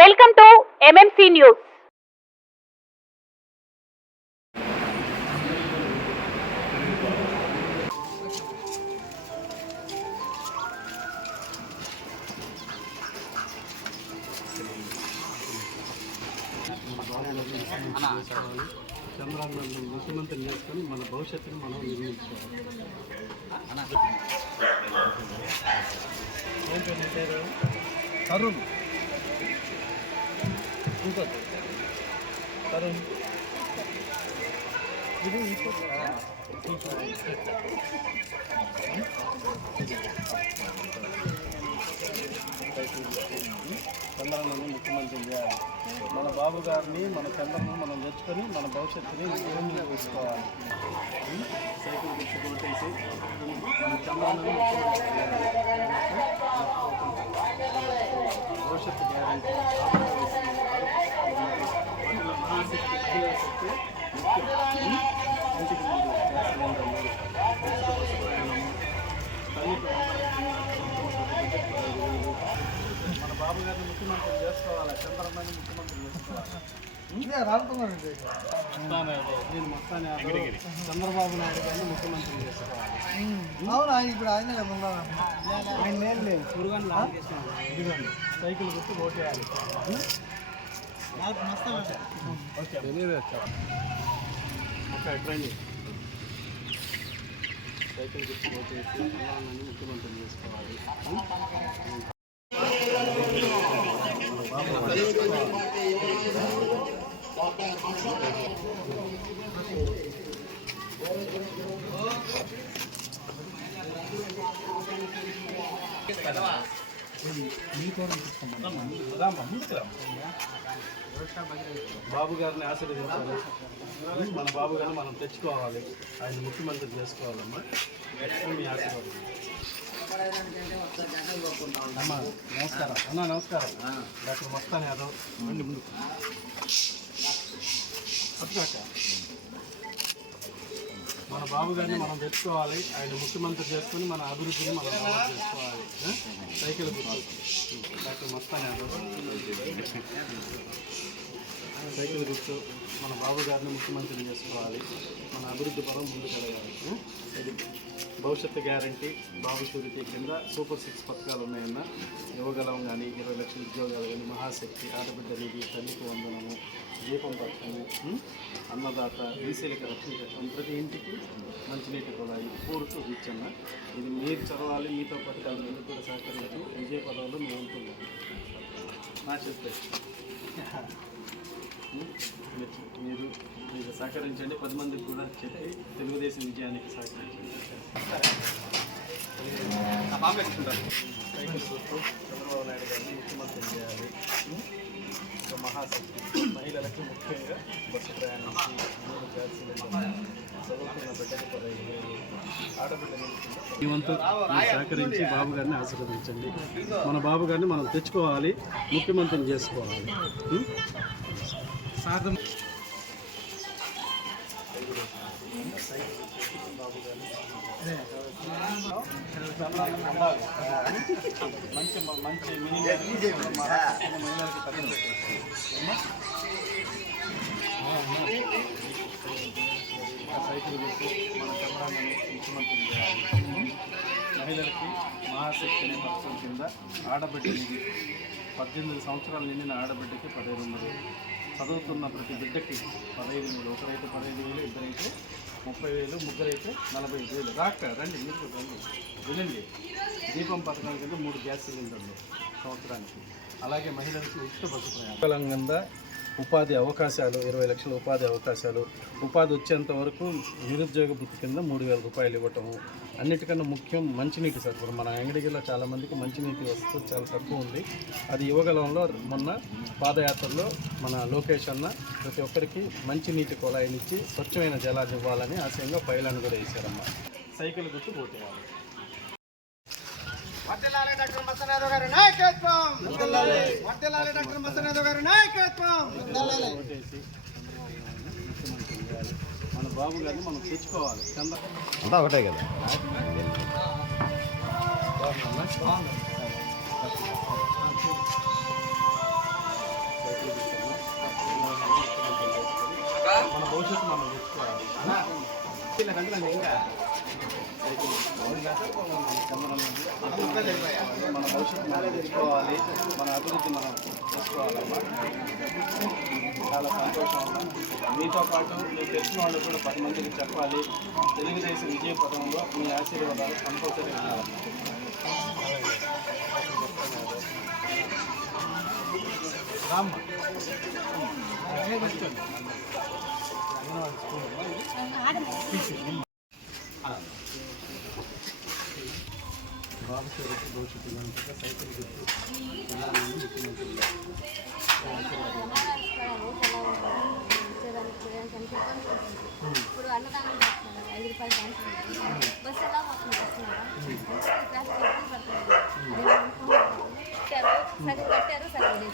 Welcome to MMC news. చంద్రాన్ని ముఖ్యమంత్రి చేసుకొని మన భవిష్యత్తును మనం నిర్మించుకోవాలి. ఏం పేరు? తరుణ్. ఇంకో తరుణ్ ఇది చంద్రబాబు ముఖ్యమంత్రి చేయాలి. మన బాబు గారిని మన చంద్రబాబు మనం తెచ్చుకొని మన భవిష్యత్తుని నిర్మించుకోవాలి. సైకిల్ గుర్తుకొట్టేసి మన చంద్రబాబు భవిష్యత్తు గ్యారెంటీ మహాశక్తి ఇంటికి మన బాబు గారిని ముఖ్యమంత్రి చేసుకోవాలి. చంద్రబాబుని ముఖ్యమంత్రి చేసుకోవాలి. నేను మొత్తాన్ని చంద్రబాబు నాయుడు గారిని ముఖ్యమంత్రి చేసుకోవాలి. అవును, ఇప్పుడు ఆయన లేదు పురుగన్ ఇదిగోండి సైకిల్ గుర్తు ఓటేయాలి. ఓకే రండి. సైకిల్ గుర్తు ఓటేసి చంద్రబాబుని ముఖ్యమంత్రి చేసుకోవాలి. బాబు గారిని ఆశీర్వదించాలి. మన బాబు గారిని మనం తెచ్చుకోవాలి. ఆయన ముఖ్యమంత్రి చేసుకోవాలమ్మా. మీ ఆశీర్వాదం. అమ్మా నమస్కారం. అన్నా నమస్కారం. డాక్టర్ మస్తాన్ యాదవ్ రండి ముందు. అట్లాక మన బాబు గారిని మనం తెచ్చుకోవాలి. ఆయన ముఖ్యమంత్రి చేసుకుని మన అభివృద్ధిని మనం చేసుకోవాలి. సైకిల్ గుర్తు డాక్టర్ మస్తాన్ యాదవ్ సైకిల్ గుర్తు మన బాబు గారిని ముఖ్యమంత్రి చేసుకోవాలి. మన అభివృద్ధి పరం ముందుకెళ్ళాలి. భవిష్యత్తు గ్యారంటీ బాబు షూరిటీ కింద సూపర్ 6 పథకాలు ఉన్నాయన్న. యువగలం కానీ 20 లక్షల ఉద్యోగాలు కానీ మహాశక్తి ఆడబిడ్డ నిధి తల్లికి వందనము దీపం పథకము అన్నదాత బీసీలకు రక్షణ చట్టం ప్రతి ఇంటికి మంచినీటి కుళాయి పూర్తి ఇచ్చన్న. ఇది మీరు చదవాలి. మీతో పాటు మీరు కూడా సహకరించి విజయ పదవులు మేము ఉంటున్నాం. నా చెప్తే మీరు సహకరించండి. 10 మందికి కూడా చెప్పి తెలుగుదేశం విజయానికి సహకరించండి. సైకిల్ గుర్తు చంద్రబాబు నాయుడు గారిని ముఖ్యమంత్రి చేయాలి. మహాశక్తి మహిళలకు ముఖ్యంగా బస్సు ప్రయాణించి 3 గ్యాస్ సిలిండర్ చదువుతున్న బిడ్డకు 15,000 ఆడబిడ్డ ఈ వంతు సహకరించి బాబు గారిని ఆశీర్వదించండి. మన బాబు గారిని మనం తెచ్చుకోవాలి, ముఖ్యమంత్రిని చేసుకోవాలి. సాధన బాబు గారిని మంచి మంచి మినిమం మహిళలకు తగ్గింది. సైకిల్ గుర్తు మన చంద్రాన్ని ముఖ్యమంత్రి చేయాలి. మహిళలకి మహాశక్తిని పథకం కింద ఆడబిడ్డకి 18 సంవత్సరాలు నిండిన ఆడబిడ్డకి 1500, చదువుతున్న ప్రతి బిడ్డకి 15,000. ఒకరైతే 15,000, ఇద్దరైతే 30,000, ముగ్గురైతే 45,000. రండి మీరు రండి వినండి. దీపం పథకం కింద 3 గ్యాస్ సిలిండర్లు సంవత్సరానికి. అలాగే మహిళలకు ఉచిత బస్సు ప్రయాణం కింద ఉపాధి అవకాశాలు 20 లక్షల ఉపాధి అవకాశాలు. ఉపాధి వచ్చేంత వరకు నిరుద్యోగ వృత్తి కింద 3,000 రూపాయలు ఇవ్వటము. అన్నిటికన్నా ముఖ్యం మంచినీటి సరఫరా. మన అంగడిగిలో చాలామందికి మంచినీటి వసతి చాలా తక్కువ ఉంది. అది యువగలంలో మొన్న పాదయాత్రలో మన లోకేష్ అన్న ప్రతి ఒక్కరికి మంచినీటి కుళాయినిచ్చి స్వచ్ఛమైన జలాన్ని ఇవ్వాలని ఆశయంగా పైలాన్ని కూడా వేశారమ్మా. సైకిల్ గుర్తు పోటీయాలి. డాక్టర్ మస్తాన్ యాదవ్ గారి నాయకత్వం. డాక్టర్ మస్తాన్ యాదవ్ గారి నాయకత్వం. మన బాబు గారిని మనం తెచ్చుకోవాలి. అంతా ఒకటే కదా. మన భవిష్యత్తు మనం తెచ్చుకోవాలి, మన అభివృద్ధి మనం చేసుకోవాలమ్మా. చాలా సంతోషం. మీతో పాటు మీరు తెలిసిన వాళ్ళు కూడా 10 మందికి చెప్పాలి. తెలుగుదేశం విజయ పథంలో మీ ఆశీర్వాదాలు కంపల్సరీ ఉండాలమ్మా. రామ్మ భవిష్యత్తు సైకిల్ గుర్తు ఇప్పుడు అన్నదానం చేస్తున్నారు 5 రూపాయలు బస్సు ఎలా సగం కట్టారు సగం లేదు.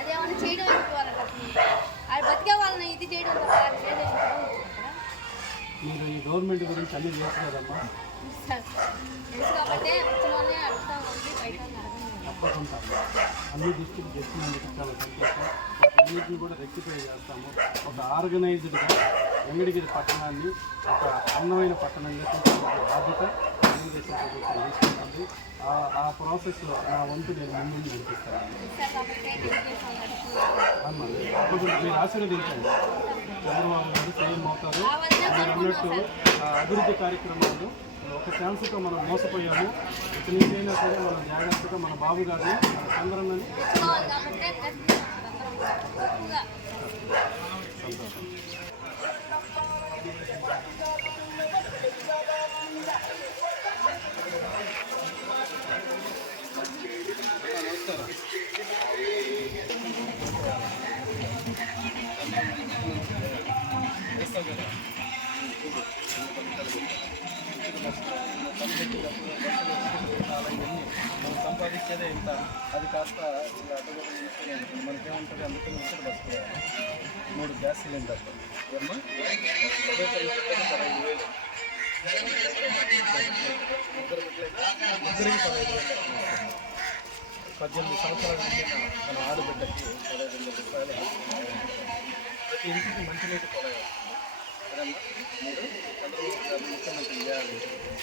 అదేమన్నా చేయడం ఎందుకు వాళ్ళ అది బతికే వాళ్ళని ఇది చేయడం మీరు ఈ గవర్నమెంట్ గురించి అన్ని తెలుసు కదమ్మా. తెలుసు కాబట్టి వచ్చిన వాళ్ళని అడుగుతా ఉంది బయట తప్పకుండా అన్ని డిస్ట్రిక్ట్ చేసినందుకు చాలా సంతోషం. అన్నింటినీ కూడా రెక్టిఫై చేస్తాము. ఒక ఆర్గనైజ్డ్గా వెంకటగిరి పట్టణాన్ని ఒక అందమైన పట్టణంగా తీసుకునే బాధ్యత తెలుగుదేశం ప్రభుత్వం తీసుకుంటుంది. ఆ ప్రాసెస్లో నా వంతు నేను ముందు నడిపిస్తాను అమ్మా. తప్పకుండా మీరు ఆశీర్వదించండి. చంద్రబాబు గారు సీఎం అవుతారు. మీరు అన్నట్టు అభివృద్ధి కార్యక్రమాలు ఒక ఛాన్స్తో మనం మోసపోయాము. ఇక్కడి నుంచి అయినా సరే మనం జాగ్రత్తగా మన బాబు గారిని మన చంద్రన్నని మనం సంపాదించేదే ఇంత, అది కాస్త ఇలా అడ్డగొట్ట తీసుకునే మనకేముంటుంది. అందుకని ఇక్కడ బస్సు 3 గ్యాస్ సిలిండర్లు ఏమన్నా 15,000 ముగ్గురికి 15,000. 18 సంవత్సరాల నుంచి మన ఆడబిడ్డకి 15,000 రూపాయలు. ప్రతి ఇంటికి మంచినీటి కొలయాలి. సరేనా? మీరు చంద్రబాబు గారు ముఖ్యమంత్రి చేయాలి.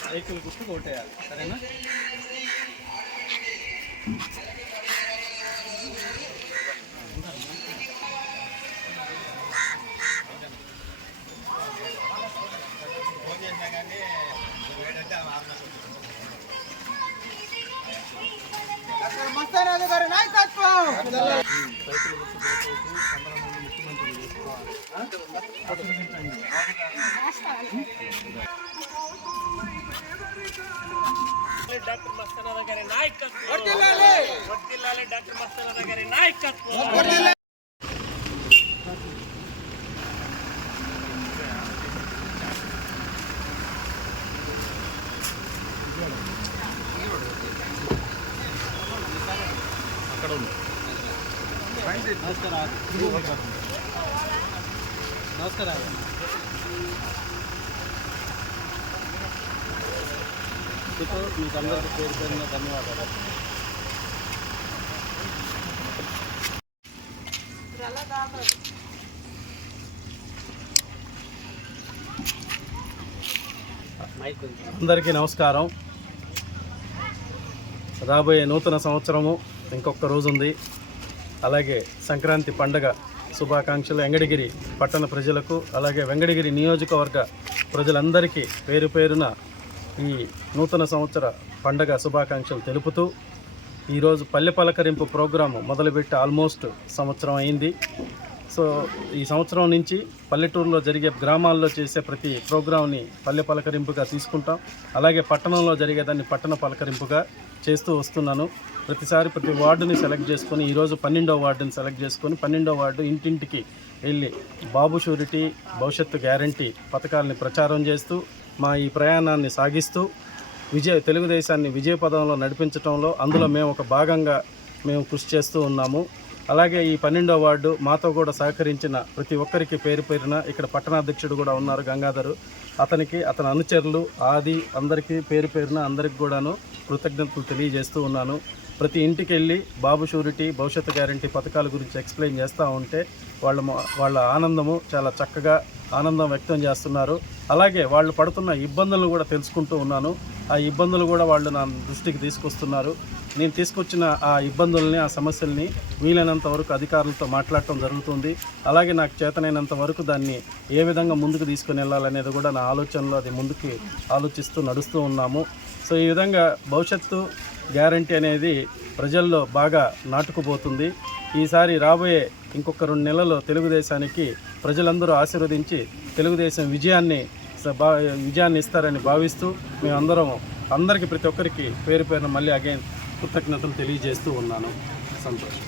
సైకిల్ గుర్తు కొట్టేయాలి. సరేనా? డాక్టర్ మస్తారాజు గారి నాయకత్వం. సైకిల్ గుర్తు కొట్టేసి చంద్రబాబు ముఖ్యమంత్రి చేసుకోవాలి. డాక్టర్ మస్తారాజు గారి నాయకత్వం. వర్ధిల్లాలి. వర్ధిల్లాలి డాక్టర్ మస్తారాజు గారి నాయకత్వం. వర్ధిల్లాలి. అక్కడ ఉంది. నమస్కారం. నమస్కారం. మీకు అందరికీ పేరు పేరున ధన్యవాదాలు. అందరికీ నమస్కారం. రాబోయే నూతన సంవత్సరము ఇంకొక రోజు ఉంది. అలాగే సంక్రాంతి పండగ శుభాకాంక్షలు వెంకటగిరి పట్టణ ప్రజలకు, అలాగే వెంకటగిరి నియోజకవర్గ ప్రజలందరికీ పేరు పేరున ఈ నూతన సంవత్సర పండగ శుభాకాంక్షలు తెలుపుతూ, ఈరోజు పల్లె పలకరింపు ప్రోగ్రాము మొదలుపెట్టి ఆల్మోస్ట్ సంవత్సరం అయింది. సో ఈ సంవత్సరం నుంచి పల్లెటూరులో జరిగే గ్రామాల్లో చేసే ప్రతి ప్రోగ్రామ్ని పల్లె పలకరింపుగా తీసుకుంటాం. అలాగే పట్టణంలో జరిగేదాన్ని పట్టణ పలకరింపుగా చేస్తూ వస్తున్నాను. ప్రతిసారి ప్రతి వార్డుని సెలెక్ట్ చేసుకొని ఈరోజు 12వ వార్డుని సెలెక్ట్ చేసుకొని 12వ వార్డు ఇంటింటికి వెళ్ళి బాబు షూరిటీ భవిష్యత్తు గ్యారంటీ పథకాలని ప్రచారం చేస్తూ మా ఈ ప్రయాణాన్ని సాగిస్తూ తెలుగుదేశాన్ని విజయపదంలో నడిపించడంలో అందులో మేము ఒక భాగంగా మేము కృషి చేస్తూ ఉన్నాము. అలాగే ఈ 12వ వార్డు మాతో కూడా సహకరించిన ప్రతి ఒక్కరికి పేరు పేరున ఇక్కడ పట్టణాధ్యక్షుడు కూడా ఉన్నారు గంగాధరు, అతనికి అతని అనుచరులు ఆది అందరికీ పేరు పేరున అందరికి కూడాను కృతజ్ఞతలు తెలియజేస్తూ ఉన్నాను. ప్రతి ఇంటికి వెళ్ళి బాబు షూరిటీ, భవిష్యత్తు గ్యారంటీ పథకాల గురించి ఎక్స్ప్లెయిన్ చేస్తూ ఉంటే వాళ్ళ ఆనందము చాలా చక్కగా ఆనందం వ్యక్తం చేస్తున్నారు. అలాగే వాళ్ళు పడుతున్న ఇబ్బందులను కూడా తెలుసుకుంటూ ఉన్నాను. ఆ ఇబ్బందులు కూడా వాళ్ళు నా దృష్టికి తీసుకొస్తున్నారు. నేను తీసుకొచ్చిన ఆ ఇబ్బందుల్ని, ఆ సమస్యల్ని వీలైనంత వరకు అధికారులతో మాట్లాడటం జరుగుతుంది. అలాగే నాకు చేతనైనంత వరకు దాన్ని ఏ విధంగా ముందుకు తీసుకుని వెళ్ళాలనేది కూడా నా ఆలోచనలో అది ముందుకి ఆలోచిస్తూ నడుస్తూ ఉన్నాము. సో ఈ విధంగా భవిష్యత్తు గ్యారంటీ అనేది ప్రజల్లో బాగా నాటుకుపోతుంది. ఈసారి రాబోయే ఇంకొక 2 నెలల్లో తెలుగుదేశానికి ప్రజలందరూ ఆశీర్వదించి తెలుగుదేశం విజయాన్ని ఇస్తారని భావిస్తూ మేమందరం అందరికీ ప్రతి ఒక్కరికి పేరు పేరున మళ్ళీ అగైన్ కృతజ్ఞతలు తెలియజేస్తూ ఉన్నాను. సంతోషం.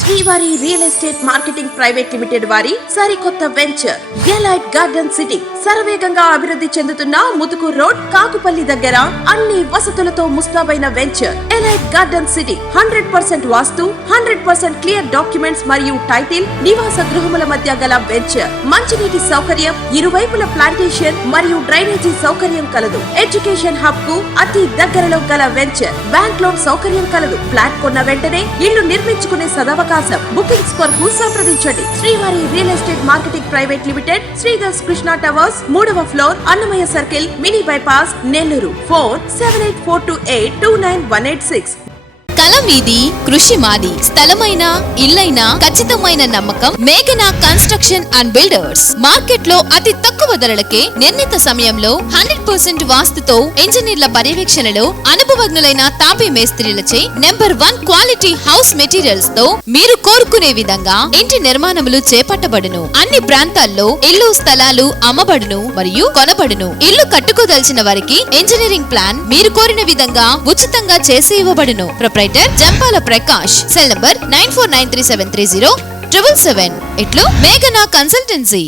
శ్రీవారి real estate marketing private limited వారి సరికొత్త వెంచర్ ఎలైట్ గార్డెన్ సిటీ శరవేగంగా అభివృద్ధి చెందుతున్న ముతుకూరు రోడ్, కాకుపల్లి దగ్గర అన్ని వసతులతో ముస్తాబైన వెంచర్ ఎలైట్ గార్డెన్ సిటీ 100% వాస్తు, 100% క్లియర్ డాక్యుమెంట్స్ మరియు టైటిల్, నివాస గృహముల మధ్య గల వెంచర్. మంచినీటి సౌకర్యం, ఇరువైపుల ప్లాంటేషన్ మరియు డ్రైనేజీ సౌకర్యం కలదు. ఎడ్యుకేషన్ హబ్ కు అతి దగ్గరలో గల వెంచర్. బ్యాంక్ లోన్ సౌకర్యం కలదు. ఫ్లాట్ కొన్న వెంటనే ఇల్లు నిర్మించుకునే సదవకాశం. బుకింగ్స్ కొరకు సంప్రదించండి. Srivari real estate marketing private limited, Sridhar's Krishna towers, 3వ floor, Annamayya circle, mini bypass, Nellore. Phone 7842829186. కల మీది, కృషి మాది. స్థలమైన, ఇల్లైనా ఖచ్చితమైన నమ్మకం మేఘనా కన్స్ట్రక్షన్ అండ్ బిల్డర్స్. మార్కెట్ లో అతి తక్కువ ధరలకే నిర్ణీత సమయంలో 100% వాస్తుతో ఇంజనీర్ల పర్యవేక్షణలో అనుభవజ్ఞులైన తాపీ మేస్త్రీలచే నెంబర్ 1 క్వాలిటీ హౌస్ మెటీరియల్స్ తో మీరు కోరుకునే విధంగా ఇంటి నిర్మాణములు చేపట్టబడును. అన్ని ప్రాంతాల్లో ఇల్లు స్థలాలు అమ్మబడును మరియు కొనబడును. ఇల్లు కట్టుకోదలిచిన వారికి ఇంజనీరింగ్ ప్లాన్ మీరు కోరిన విధంగా ఉచితంగా చేసి ఇవ్వబడును. Proprietor Jampala Prakash. Cell number 9493730777. ఇట్లు మేఘనా కన్సల్టెన్సీ.